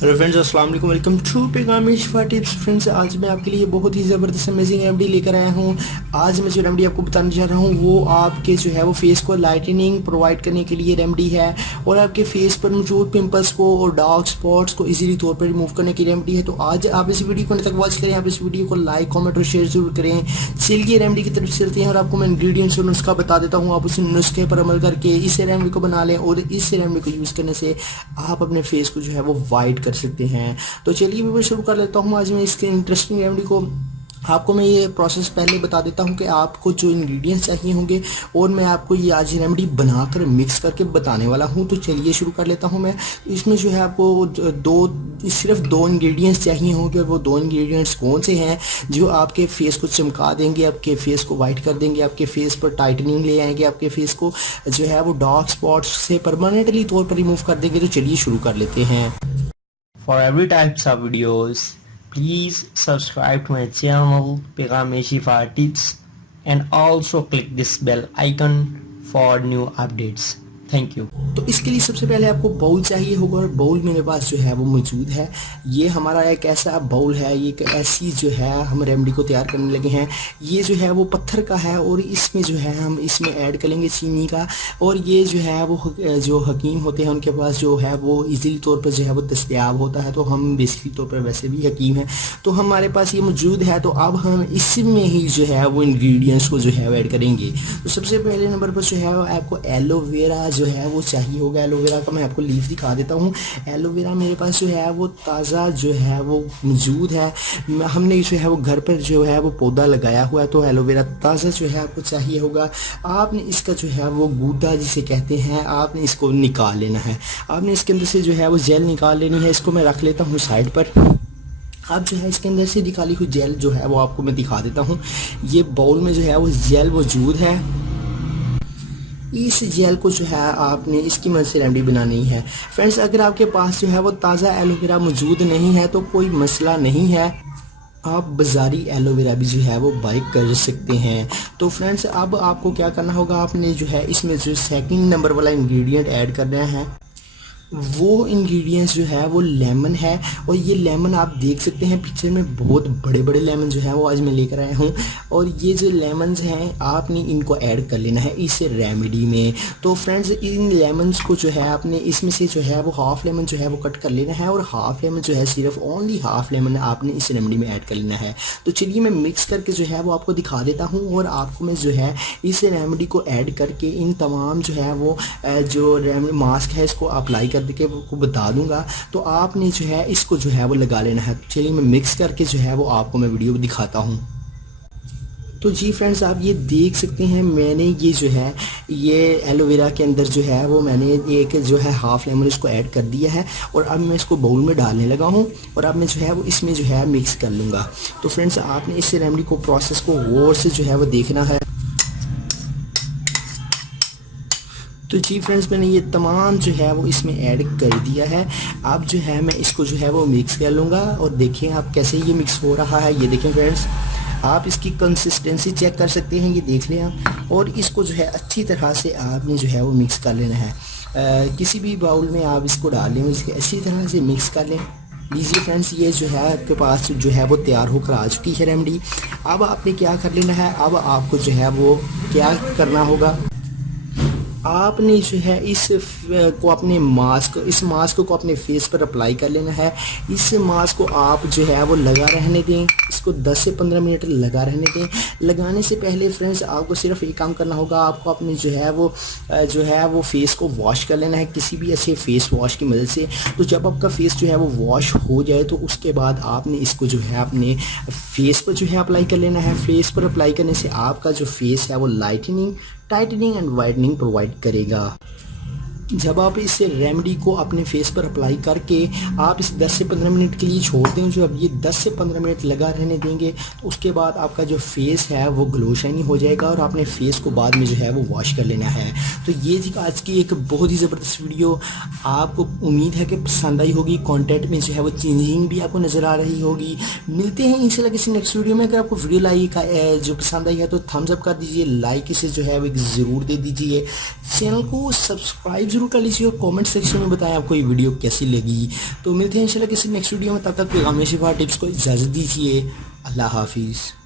Hello friends, अस्सलाम वालेकुम। Welcome to पैगाम शिफा टिप्स। फ्रेंड्स, आज मैं आपके लिए बहुत ही ज़बरदस्त अमेजिंग रेमेडी लेकर आया हूँ। आज मैं जो रेमेडी आपको बताने जा रहा हूँ वो आपके जो है वो फेस को लाइटनिंग प्रोवाइड करने के लिए रेमेडी है और आपके फेस पर मौजूद पिंपल्स को और डार्क स्पॉट्स को इजीली तौर पर रिमूव करने की रेमेडी है। तो आज आप इस वीडियो को अंत तक वॉच करें, आप इस वीडियो को लाइक कॉमेंट और शेयर जरूर करें। चलिए रेमेडी की तरफ चलते हैं और आपको मैं इंग्रेडिएंट्स और नुस्खा बता देता हूँ। आप उस नुस्खे पर अमल करके इस रेमेडी को बना लें और इस रेमेडी को यूज़ करने से आप अपने फेस को जो है वो वाइट कर सकते हैं। तो चलिए मैं शुरू कर लेता हूँ। आज मैं इसके इंटरेस्टिंग रेमेडी को आपको मैं ये प्रोसेस पहले बता देता हूँ कि आपको जो इंग्रेडिएंट्स चाहिए होंगे और मैं आपको ये आज रेमेडी बनाकर मिक्स करके बताने वाला हूँ। तो चलिए शुरू कर लेता हूँ मैं। इसमें जो है आपको सिर्फ दो इंग्रेडिएंट्स चाहिए होंगे और वो दो इंग्रेडिएंट्स कौन से हैं जो आपके फेस को चमका देंगे, आपके फेस को वाइट कर देंगे, आपके फेस पर टाइटनिंग ले आएंगे, आपके फेस को जो है वो डार्क स्पॉट्स से परमानेंटली तौर पर रिमूव कर देंगे। तो चलिए शुरू कर लेते हैं। For every types of videos, please subscribe to my channel Pegam Shifa Tips and also click this bell icon for new updates. Thank you. तो इसके लिए सबसे पहले आपको बाउल चाहिए होगा और बाउल मेरे पास जो है वो मौजूद है। ये हमारा एक ऐसा बाउल है, ये एक ऐसी जो है हम रेमेडी को तैयार करने लगे हैं। ये जो है वो पत्थर का है और इसमें जो है हम इसमें ऐड करेंगे चीनी का। और ये जो है वो जो हकीम होते हैं उनके पास जो है वो इजीली तौर पर जो है वो दस्तयाब होता है। तो हम बेसिकली तौर पर वैसे भी हकीम हैं, तो हमारे पास ये मौजूद है। तो अब हम इसमें ही जो है वो इंग्रेडिएंट्स को जो है ऐड करेंगे। तो सबसे पहले नंबर पर जो है आपको एलोवेरा जो है वो चाहिए होगा। एलोवेरा का मैं आपको लीफ दिखा देता हूँ। एलोवेरा मेरे पास जो है वो ताज़ा जो है वो मौजूद है। हमने जो है वो घर पर जो है वो पौधा लगाया हुआ है। तो एलोवेरा ताज़ा जो है आपको चाहिए होगा। आपने इसका जो है वो गूदा जिसे कहते हैं, आपने इसको निकाल लेना है। आपने इसके अंदर से जो है वो जेल निकाल लेनी है। इसको मैं रख लेता हूँ साइड पर। अब जो है इसके अंदर से निकाली हुई जेल जो है वो आपको मैं दिखा देता हूँ। ये बाउल में जो है वो जेल मौजूद है। इस जेल को जो है आपने इसकी मदद से रेमेडी बनानी है। फ्रेंड्स, अगर आपके पास जो है वो ताज़ा एलोवेरा मौजूद नहीं है तो कोई मसला नहीं है, आप बाज़ारी एलोवेरा भी जो है वो बाई कर सकते हैं। तो फ्रेंड्स, अब आपको क्या करना होगा, आपने जो है इसमें जो सेकंड नंबर वाला इंग्रेडिएंट ऐड करना है। वो इंग्रेडिएंट्स जो है वो लेमन है। और ये लेमन आप देख सकते हैं पिक्चर में, बहुत बड़े बड़े लेमन जो है वो आज मैं लेकर आया हूँ। और ये जो लेमन्स हैं आपने इनको ऐड कर लेना है इस रेमेडी में। तो फ्रेंड्स, इन लेमन्स को जो है आपने इसमें से जो है वो हाफ़ लेमन जो है वो कट कर लेना है और हाफ़ लेमन जो है सिर्फ ओनली हाफ़ लेमन आपने इस रेमेडी में ऐड कर लेना है। तो चलिए मैं मिक्स करके जो है वो आपको दिखा देता हूँ और आपको मैं जो है इस रेमेडी को ऐड करके इन तमाम जो है वो जो मास्क है इसको अप्लाई करके वो बता दूंगा। तो आपने जो है इसको जो है वो लगा लेना है। चलिए मैं मिक्स करके जो है वो आपको मैं वीडियो दिखाता हूँ। तो जी फ्रेंड्स, आप ये देख सकते हैं मैंने ये जो है ये एलोवेरा के अंदर जो है वो मैंने एक जो है हाफ़ लेमन इसको ऐड कर दिया है और अब मैं इसको बाउल में डालने लगा हूँ और अब मैं जो है वो इसमें जो है मिक्स कर लूँगा। तो फ्रेंड्स, आपने इस रेमेडी को प्रोसेस को गौर से जो है वो देखना है। तो जी फ्रेंड्स, मैंने ये तमाम जो है वो इसमें ऐड कर दिया है। अब जो है मैं इसको जो है वो मिक्स कर लूँगा और देखें आप कैसे ये मिक्स हो रहा है। ये देखें फ्रेंड्स, आप इसकी कंसिस्टेंसी चेक कर सकते हैं, ये देख लें आप। और इसको जो है अच्छी तरह से आपने जो है वो मिक्स कर लेना है। किसी भी बाउल में आप इसको डाल लें, इसके अच्छी तरह से मिक्स कर लें। लीजिए फ्रेंड्स, ये जो है आपके पास जो है वो तैयार होकर आ चुकी है रेमेडी। अब आपने क्या कर लेना है, अब आपको जो है वो क्या करना होगा, आपने जो है इस मास्क को अपने फेस पर अप्लाई कर लेना है। इस मास्क को आप जो है वो लगा रहने दें, इसको 10 से 15 मिनट लगा रहने दें। लगाने से पहले फ्रेंड्स आपको सिर्फ एक काम करना होगा, आपको अपने जो है वो फेस को वॉश कर लेना है किसी भी अच्छे फेस वॉश की मदद से। तो जब आपका फेस जो है वो वॉश हो जाए तो उसके बाद आपने इसको जो है अपने फेस पर जो है अप्लाई कर लेना है। फेस पर अप्लाई करने से आपका जो फेस है वो lightning, tightening and whitening provide करेगा। जब आप इस रेमेडी को अपने फेस पर अप्लाई करके आप इस 10 से 15 मिनट के लिए छोड़ दें, जो अब ये 10 से 15 मिनट लगा रहने देंगे तो उसके बाद आपका जो फेस है वो ग्लो शाइनी हो जाएगा और आपने फेस को बाद में जो है वो वॉश कर लेना है। तो ये थी आज की एक बहुत ही ज़बरदस्त वीडियो। आपको उम्मीद है कि पसंद आई होगी। कंटेंट में जो है वो चेंजिंग भी आपको नज़र आ रही होगी। मिलते हैं इंशाल्लाह किसी नेक्स्ट वीडियो में। अगर आपको वीडियो लाइक जो पसंद आई है तो थम्स अप कर दीजिए, लाइक इसे जो है वो ज़रूर दे दीजिए, चैनल को सब्सक्राइब जरूर कर लीजिए और कमेंट सेक्शन में बताएं आपको ये वीडियो कैसी लगी। तो मिलते हैं इंशाल्लाह किसी नेक्स्ट वीडियो में, तब तक पैगाम शिफा टिप्स को इजाज़त दीजिए। अल्लाह हाफिज़।